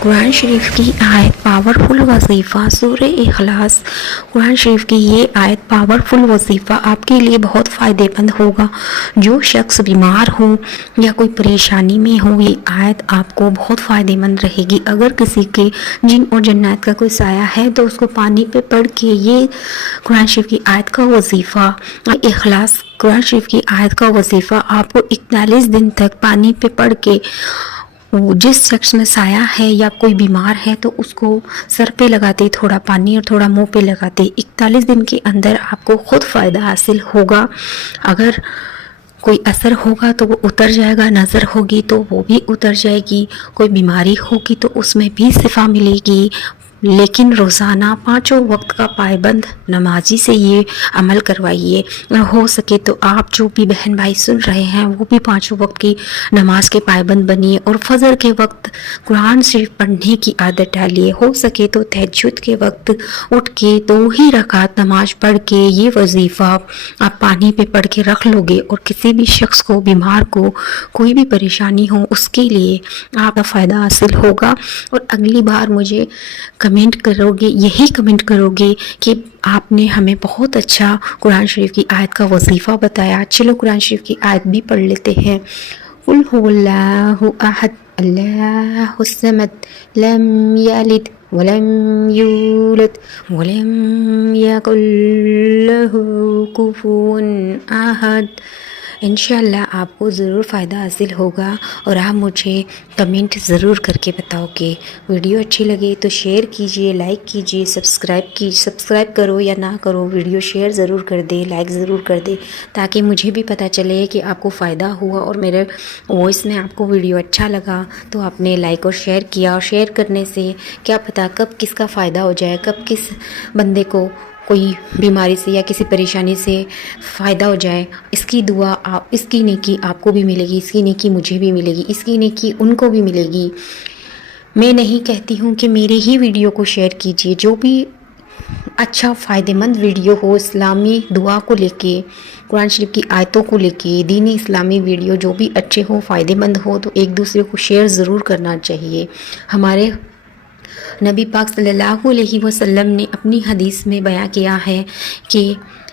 قرآن شریف کی آیت پاورفل وظیفہ سورہ اخلاص۔ قرآن شریف کی یہ آیت پاورفل وظیفہ آپ کے لیے بہت فائدہ مند ہوگا۔ جو شخص بیمار ہو یا کوئی پریشانی میں ہو، یہ آیت آپ کو بہت فائدہ مند رہے گی۔ اگر کسی کے جن اور جنات کا کوئی سایہ ہے تو اس کو پانی پہ پڑھ کے یہ قرآن شریف کی آیت کا وظیفہ، اخلاص قرآن شریف کی آیت کا وظیفہ آپ کو 41 دن تک پانی پہ پڑھ کے، جس شخص میں سایہ ہے یا کوئی بیمار ہے تو اس کو سر پہ لگاتے تھوڑا پانی اور تھوڑا منہ پہ لگاتے 41 دن کے اندر آپ کو خود فائدہ حاصل ہوگا۔ اگر کوئی اثر ہوگا تو وہ اتر جائے گا، نظر ہوگی تو وہ بھی اتر جائے گی، کوئی بیماری ہوگی تو اس میں بھی شفا ملے گی۔ لیکن روزانہ 5 وقت کا پابند نمازی سے یہ عمل کروائیے۔ ہو سکے تو آپ جو بھی بہن بھائی سن رہے ہیں وہ بھی 5 وقت کی نماز کے پابند بنیے اور فجر کے وقت قرآن شریف پڑھنے کی عادت ڈالیے۔ ہو سکے تو تہجد کے وقت اٹھ کے 2 ہی رکعت نماز پڑھ کے یہ وظیفہ آپ پانی پہ پڑھ کے رکھ لو گے، اور کسی بھی شخص کو، بیمار کو کوئی بھی پریشانی ہو اس کے لیے آپ کا فائدہ حاصل ہوگا۔ اور اگلی بار مجھے کمنٹ کرو گے، یہی کمنٹ کرو گے کہ آپ نے ہمیں بہت اچھا قرآن شریف کی آیت کا وظیفہ بتایا۔ چلو قرآن شریف کی آیت بھی پڑھ لیتے ہیں۔ قل هو اللہ احد اللہ الصمد لم یلد ولم یولد ولم یکن لہ کفوا احد۔ انشاءاللہ آپ کو ضرور فائدہ حاصل ہوگا، اور آپ مجھے کمنٹ ضرور کر کے بتاؤ کہ ویڈیو اچھی لگے تو شیئر کیجئے، لائک کیجئے، سبسکرائب کرو یا نہ کرو، ویڈیو شیئر ضرور کر دے، لائک ضرور کر دے، تاکہ مجھے بھی پتہ چلے کہ آپ کو فائدہ ہوا اور میرے وائس میں آپ کو ویڈیو اچھا لگا تو آپ نے لائک اور شیئر کیا۔ اور شیئر کرنے سے کیا پتہ کب کس کا فائدہ ہو جائے، کب کس بندے کو کوئی بیماری سے یا کسی پریشانی سے فائدہ ہو جائے۔ اس کی دعا اس کی نیکی آپ کو بھی ملے گی، اس کی نیکی مجھے بھی ملے گی، اس کی نیکی ان کو بھی ملے گی۔ میں نہیں کہتی ہوں کہ میرے ہی ویڈیو کو شیئر کیجئے، جو بھی اچھا فائدہ مند ویڈیو ہو، اسلامی دعا کو لے کے، قرآن شریف کی آیتوں کو لے کے، دینی اسلامی ویڈیو جو بھی اچھے ہو، فائدہ مند ہو، تو ایک دوسرے کو شیئر ضرور کرنا چاہیے۔ ہمارے نبی پاک صلی اللہ علیہ وسلم نے اپنی حدیث میں بیان کیا ہے کہ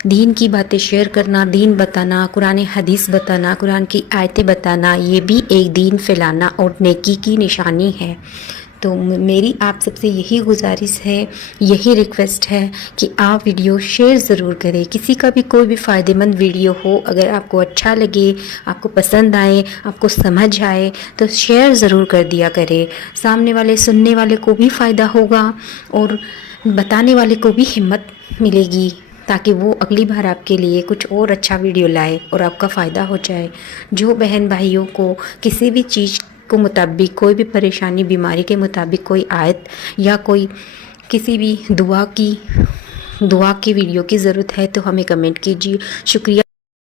دین کی باتیں شیئر کرنا، دین بتانا، قرآن حدیث بتانا، قرآن کی آیتیں بتانا، یہ بھی ایک دین پھیلانا اور نیکی کی نشانی ہے۔ تو میری آپ سب سے یہی گزارش ہے، یہی ریکویسٹ ہے کہ آپ ویڈیو شیئر ضرور کریں۔ کسی کا بھی کوئی بھی فائدہ مند ویڈیو ہو، اگر آپ کو اچھا لگے، آپ کو پسند آئے، آپ کو سمجھ آئے تو شیئر ضرور کر دیا کرے۔ سامنے والے سننے والے کو بھی فائدہ ہوگا اور بتانے والے کو بھی ہمت ملے گی، تاکہ وہ اگلی بار آپ کے لیے کچھ اور اچھا ویڈیو لائے اور آپ کا فائدہ ہو جائے۔ جو بہن بھائیوں کو کسی بھی چیز کو مطابق، کوئی بھی پریشانی، بیماری کے مطابق کوئی آیت یا کوئی کسی بھی دعا کی ویڈیو کی ضرورت ہے تو ہمیں کمنٹ کیجیے۔ شکریہ۔